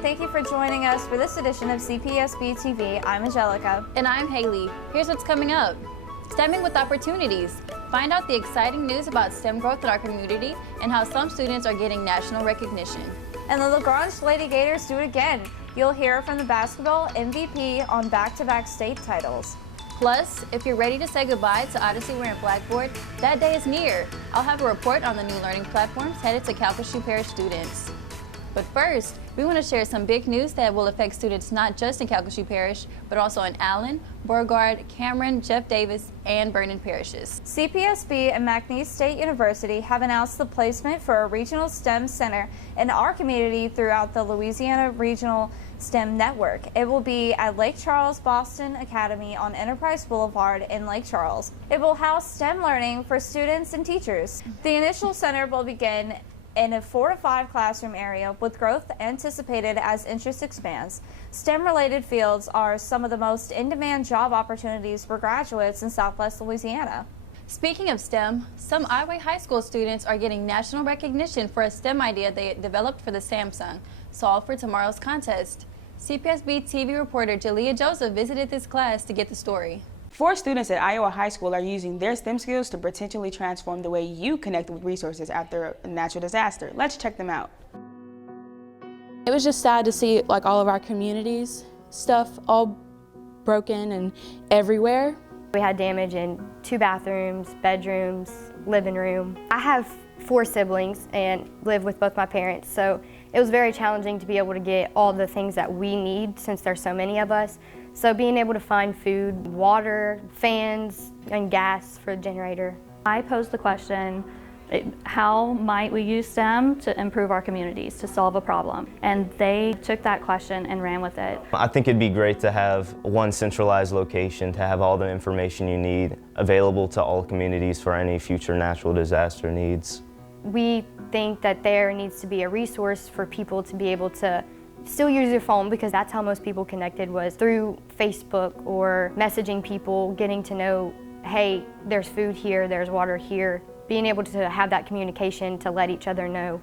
and thank you for joining us for this edition of Cpsb-Tv. I'm Angelica. And I'm Haylee. Here's what's coming up. STEMming with opportunities. Find out the exciting news about STEM growth in our community and how some students are getting national recognition. And the LaGrange Lady Gators do it again. You'll hear from the basketball MVP on back-to-back state titles. Plus, if you're ready to say goodbye to Odysseyware and Blackboard, that day is near. I'll have a report on the new learning platforms headed to Calcasieu Parish students. But first, we want to share some big news that will affect students not just in Calcasieu Parish, but also in Allen, Beauregard, Cameron, Jeff Davis, and Vernon parishes. Cpsb and McNeese State University have announced the placement for a regional STEM center in our community throughout the Louisiana Regional STEM Network. It will be at Lake Charles Boston Academy on Enterprise Boulevard in Lake Charles. It will house STEM learning for students and teachers. The initial center will begin in a 4 to 5 classroom area with growth anticipated as interest expands. STEM-related fields are some of the most in-demand job opportunities for graduates in Southwest Louisiana. Speaking of STEM, some Iowa High School students are getting national recognition for a STEM idea they developed for the Samsung. Solve for tomorrow's contest. Cpsb-Tv reporter Jaleaha Joseph visited this class to get the story. 4 students at Iowa High School are using their STEM skills to potentially transform the way you connect with resources after a natural disaster. Let's check them out. It was just sad to see like all of our communities, stuff all broken and everywhere. We had damage in 2 bathrooms, bedrooms, living room. I have 4 siblings and live with both my parents, so it was very challenging to be able to get all the things that we need since there's so many of us. So being able to find food, water, fans, and gas for the generator. I posed the question, how might we use STEM to improve our communities, to solve a problem? And they took that question and ran with it. I think it'd be great to have one centralized location to have all the information you need available to all communities for any future natural disaster needs. We think that there needs to be a resource for people to be able to still use your phone, because that's how most people connected, was through Facebook or messaging people, getting to know, hey, there's food here, there's water here, being able to have that communication to let each other know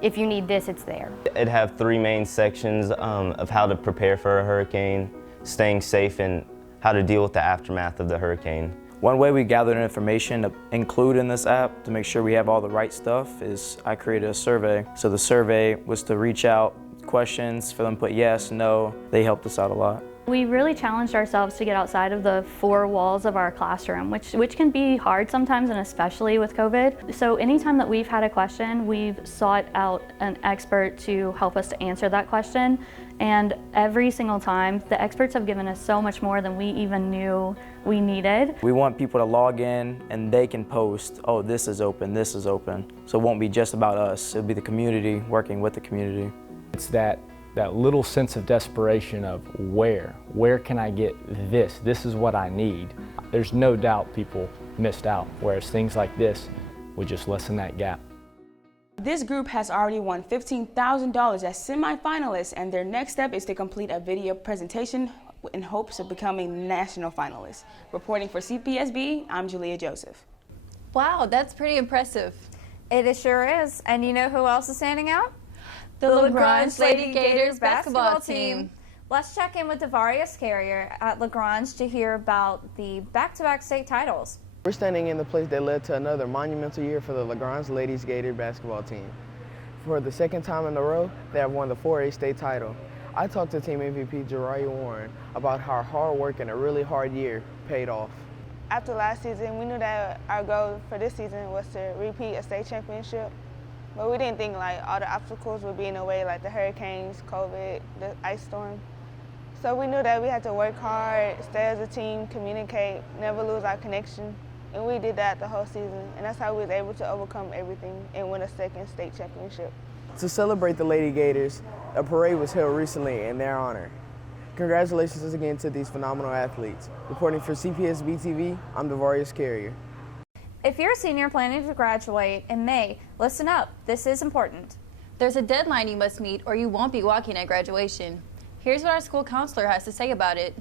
if you need this, it's there. It'd have 3 main sections of how to prepare for a hurricane, staying safe, and how to deal with the aftermath of the hurricane. One way we gathered information to include in this app to make sure we have all the right stuff is I created a survey. So the survey was to reach out, questions for them to put yes, no. They helped us out a lot. We really challenged ourselves to get outside of the 4 walls of our classroom, which can be hard sometimes, and especially with COVID. So anytime that we've had a question, we've sought out an expert to help us to answer that question. And every single time, the experts have given us so much more than we even knew we needed. We want people to log in and they can post, oh, this is open, this is open. So it won't be just about us, it'll be the community working with the community. It's that little sense of desperation of where can I get this? This is what I need. There's no doubt people missed out, whereas things like this would just lessen that gap. This group has already won $15,000 as semi-finalists, and their next step is to complete a video presentation in hopes of becoming national finalists. Reporting for CPSB, I'm Jaleaha Joseph. Wow, that's pretty impressive. It sure is. And you know who else is standing out? The LaGrange Lady Gators basketball team. Let's check in with Devarius Carrier at LaGrange to hear about the back-to-back state titles. We're standing in the place that led to another monumental year for the LaGrange Ladies Gator basketball team. For the 2nd time in a row, they have won the 4A state title. I talked to team MVP Jariah Warren about how hard work and a really hard year paid off. After last season, we knew that our goal for this season was to repeat a state championship. But we didn't think like all the obstacles would be in the way, like the hurricanes, COVID, the ice storm. So we knew that we had to work hard, stay as a team, communicate, never lose our connection. And we did that the whole season. And that's how we was able to overcome everything and win a 2nd state championship. To celebrate the Lady Gators, a parade was held recently in their honor. Congratulations again to these phenomenal athletes. Reporting for Cpsb-Tv, I'm Devarius Carrier. If you're a senior planning to graduate in May, listen up. This is important. There's a deadline you must meet or you won't be walking at graduation. Here's what our school counselor has to say about it.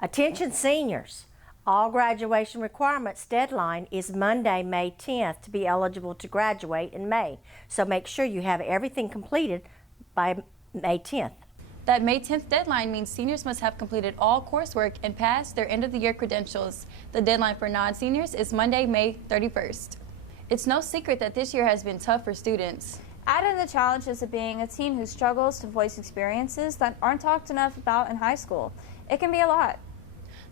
Attention seniors. All graduation requirements deadline is Monday, May 10th to be eligible to graduate in May. So make sure you have everything completed by May 10th. That May 10th deadline means seniors must have completed all coursework and passed their end-of-the-year credentials. The deadline for non-seniors is Monday, May 31st. It's no secret that this year has been tough for students. Add in the challenges of being a teen who struggles to voice experiences that aren't talked enough about in high school. It can be a lot.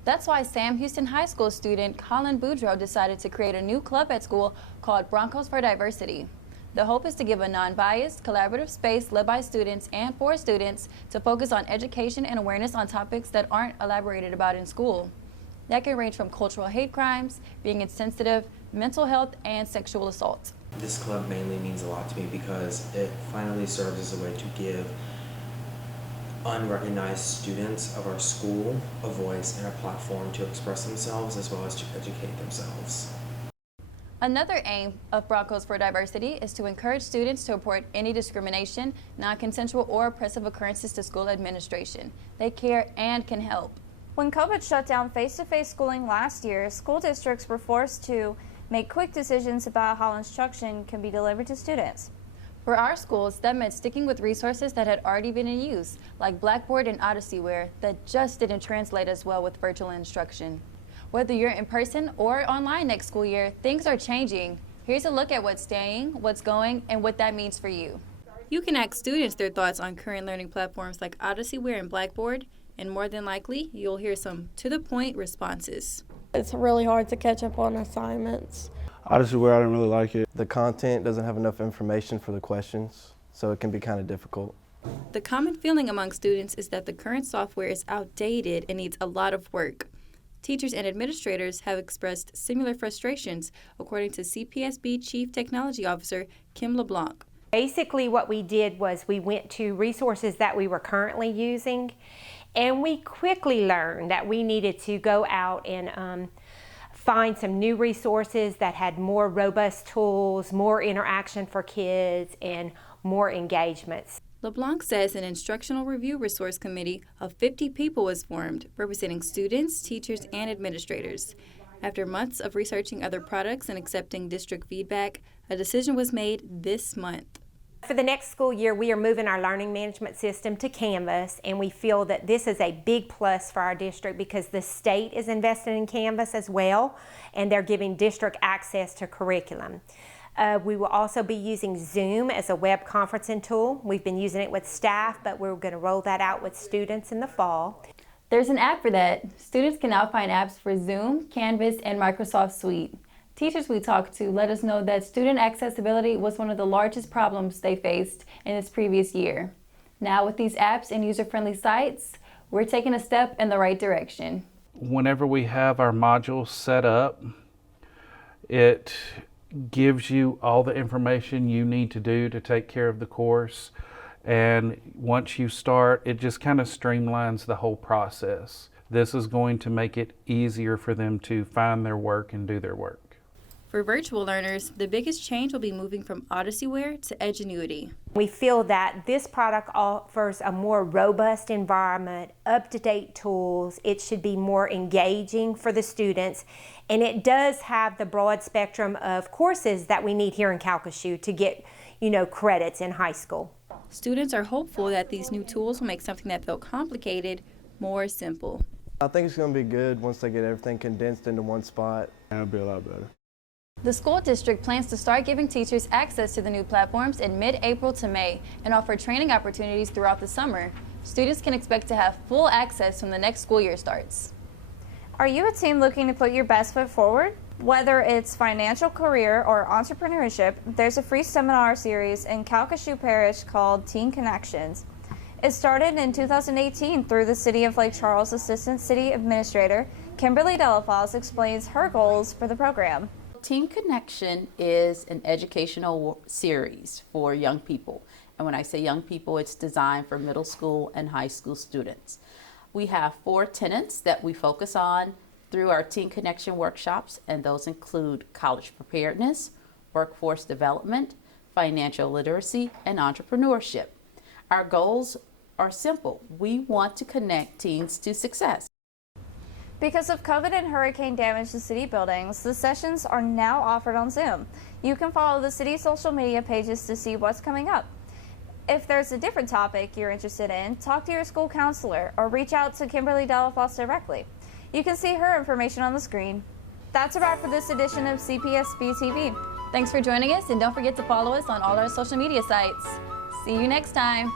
That's why Sam Houston High School student Colin Boudreaux decided to create a new club at school called Broncos for Diversity. The hope is to give a non-biased, collaborative space led by students and for students to focus on education and awareness on topics that aren't elaborated about in school. That can range from cultural hate crimes, being insensitive, mental health, and sexual assault. This club mainly means a lot to me because it finally serves as a way to give unrecognized students of our school a voice and a platform to express themselves as well as to educate themselves. Another aim of Broncos for Diversity is to encourage students to report any discrimination, non-consensual, or oppressive occurrences to school administration. They care and can help. When COVID shut down face-to-face schooling last year, school districts were forced to make quick decisions about how instruction can be delivered to students. For our schools, that meant sticking with resources that had already been in use, like Blackboard and Odysseyware, that just didn't translate as well with virtual instruction. Whether you're in person or online next school year, things are changing. Here's a look at what's staying, what's going, and what that means for you. You can ask students their thoughts on current learning platforms like Odysseyware and Blackboard, and more than likely, you'll hear some to-the-point responses. It's really hard to catch up on assignments. Odysseyware, I didn't really like it. The content doesn't have enough information for the questions, so it can be kind of difficult. The common feeling among students is that the current software is outdated and needs a lot of work. Teachers and administrators have expressed similar frustrations, according to Cpsb Chief Technology Officer Kim LeBlanc. Basically what we did was we went to resources that we were currently using, and we quickly learned that we needed to go out and find some new resources that had more robust tools, more interaction for kids, and more engagements. LeBlanc says an instructional review resource committee of 50 people was formed, representing students, teachers, and administrators. After months of researching other products and accepting district feedback, a decision was made this month. For the next school year, we are moving our learning management system to Canvas, and we feel that this is a big plus for our district because the state is invested in Canvas as well, and they're giving district access to curriculum. We will also be using Zoom as a web conferencing tool. We've been using it with staff, but we're going to roll that out with students in the fall. There's an app for that. Students can now find apps for Zoom, Canvas, and Microsoft Suite. Teachers we talked to let us know that student accessibility was one of the largest problems they faced in this previous year. Now with these apps and user-friendly sites, we're taking a step in the right direction. Whenever we have our modules set up, it gives you all the information you need to do to take care of the course. And once you start, it just kind of streamlines the whole process. This is going to make it easier for them to find their work and do their work. For virtual learners, the biggest change will be moving from Odysseyware to Edgenuity. We feel that this product offers a more robust environment, up-to-date tools. It should be more engaging for the students, and it does have the broad spectrum of courses that we need here in Calcasieu to get, credits in high school. Students are hopeful that these new tools will make something that felt complicated more simple. I think it's going to be good once they get everything condensed into one spot. It'll be a lot better. The school district plans to start giving teachers access to the new platforms in mid-April to May and offer training opportunities throughout the summer. Students can expect to have full access when the next school year starts. Are you a teen looking to put your best foot forward? Whether it's financial, career, or entrepreneurship, there's a free seminar series in Calcasieu Parish called Teen Connections. It started in 2018 through the City of Lake Charles Assistant City Administrator Kimberly Delafosse explains her goals for the program. Teen Connection is an educational series for young people. And when I say young people, it's designed for middle school and high school students. We have 4 tenets that we focus on through our Teen Connection workshops, and those include college preparedness, workforce development, financial literacy, and entrepreneurship. Our goals are simple. We want to connect teens to success. Because of COVID and hurricane damage to city buildings, the sessions are now offered on Zoom. You can follow the city's social media pages to see what's coming up. If there's a different topic you're interested in, talk to your school counselor or reach out to Kimberly Delafosse directly. You can see her information on the screen. That's a wrap for this edition of Cpsb-Tv. Thanks for joining us, and don't forget to follow us on all our social media sites. See you next time.